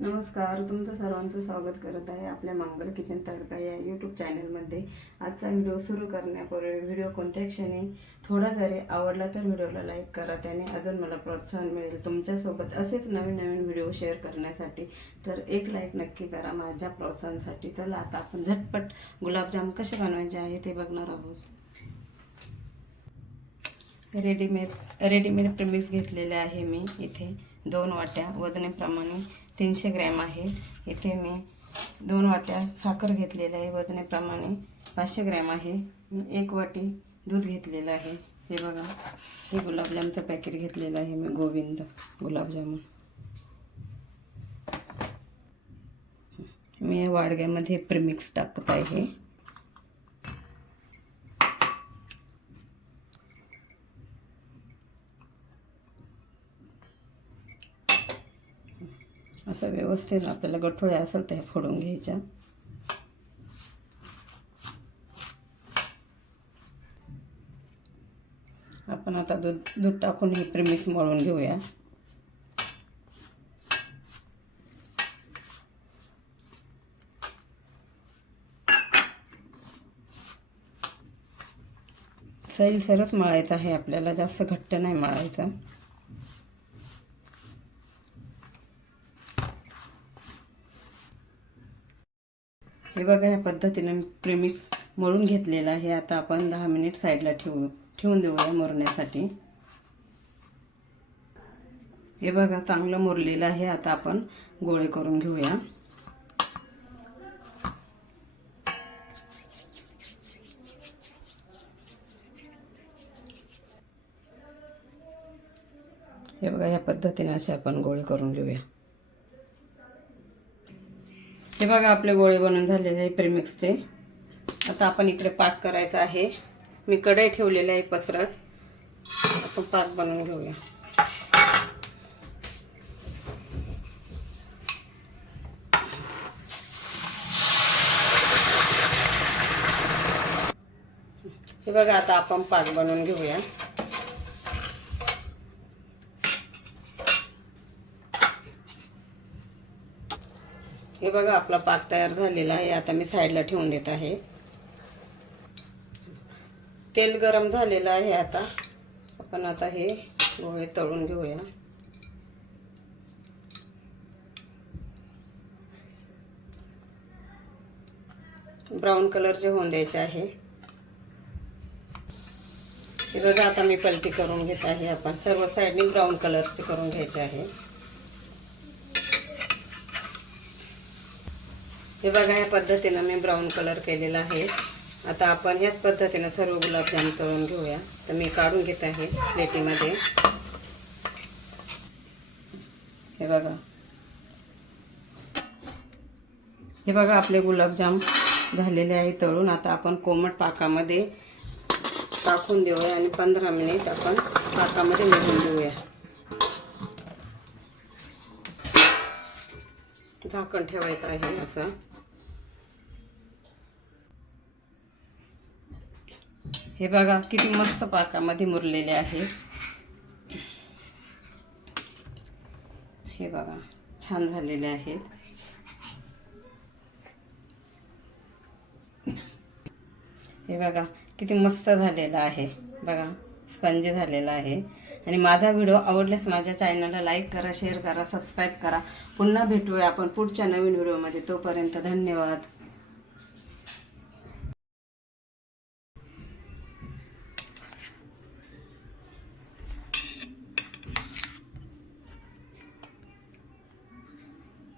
नमस्कार तुमचं सर्वांचं स्वागत करत आहे आपल्या मंगल किचन तडका या यूट्यूब चॅनलमध्ये आजचा व्हिडिओ सुरू करण्यापूर्वी व्हिडिओ कोणत्या क्षणी थोडा जरी आवडला तर व्हिडिओला लाईक करा त्याने अजून मला प्रोत्साहन मिळेल तुमच्यासोबत असेच नवीन नवीन व्हिडिओ शेअर करण्यासाठी. तर एक लाईक नक्की करा माझ्या प्रोत्साहनासाठी. चला आता आपण झटपट गुलाबजाम कसे बनवायचे आहे ते बघणार आहोत. रेडीमेड रेडीमेड प्रेमिक्स घेतलेले आहे मी इथे दोन वाट्या वजनेप्रमाणे. तीनशे ग्रॅम आहे. इथे मी दोन वाट्या साखर घेतलेल्या आहे वजनेप्रमाणे. पाचशे ग्रॅम आहे. एक वाटी दूध घेतलेलं आहे. हे बघा. हे गुलाबजामचं पॅकेट घेतलेलं आहे मी गोविंद गुलाबजामुन. मी या वाडग्यामध्ये प्रेमिक्स टाकत आहे. असं व्यवस्थित आपल्याला गठोळ्या असेल त्या फोडून घ्यायच्या. आपण आता दूध दूध टाकून हे प्रेमिक्स मळून घेऊया. सैलसरच मळायचं आहे आपल्याला जास्त घट्ट नाही मळायचं. हे बघा ह्या पद्धतीने प्रेमिक्स मळून घेतलेलं आहे. आता आपण दहा मिनिट साईडला ठेवू ठेवून देऊया मुरण्यासाठी. हे बघा चांगलं मुरलेलं आहे. आता आपण गोळे करून घेऊया. हे बघा ह्या पद्धतीने असे आपण गोळे करून घेऊया. हे बघा आपले गोळे बनवून झालेले आहे प्रेमिक्सचे. आता आपण इकडे पाक करायचा आहे. मी कढई ठेवलेली आहे पसरट आपण पाक बनवून घेऊया. हे बघा आता आपण पाक बनवून घेऊया. हे बघा आपला पाक तयार झालेला आहे. आता मी साईडला ठेवून देत आहे. तेल गरम झालेलं आहे आता. आपण आता हे गोळे तळून घेऊया. ब्राऊन कलरचे होऊन द्यायचे आहे. हे बघा आता मी पलटी करून घेत आहे. आपण सर्व साईडनी ब्राऊन कलरचे करून घ्यायचे आहे. हे बघा ह्या पद्धतीनं मी ब्राऊन कलर केलेला आहे. आता आपण ह्याच पद्धतीनं सर्व गुलाबजाम तळून घेऊया. तर मी काढून घेत आहे प्लेटीमध्ये. हे बघा. हे बघा आपले गुलाबजाम झालेले आहे तळून. आता आपण कोमट पाकामध्ये टाकून देऊया आणि पंधरा मिनिट आपण पाकामध्ये मिळून देऊया झाकण ठेवायचं आहे असं. हे बघा किती मस्त पाकामध्ये मुरलेले आहे. हे बघा छान झालेले आहेत. हे बघा किती मस्त झालेलं आहे. बघा स्पंज झालेला आहे. आणि माझा व्हिडिओ आवडल्यास माझ्या चॅनलला लाईक करा शेअर करा सबस्क्राईब करा. पुन्हा भेटूया आपण पुढच्या नवीन व्हिडिओमध्ये. तोपर्यंत धन्यवाद.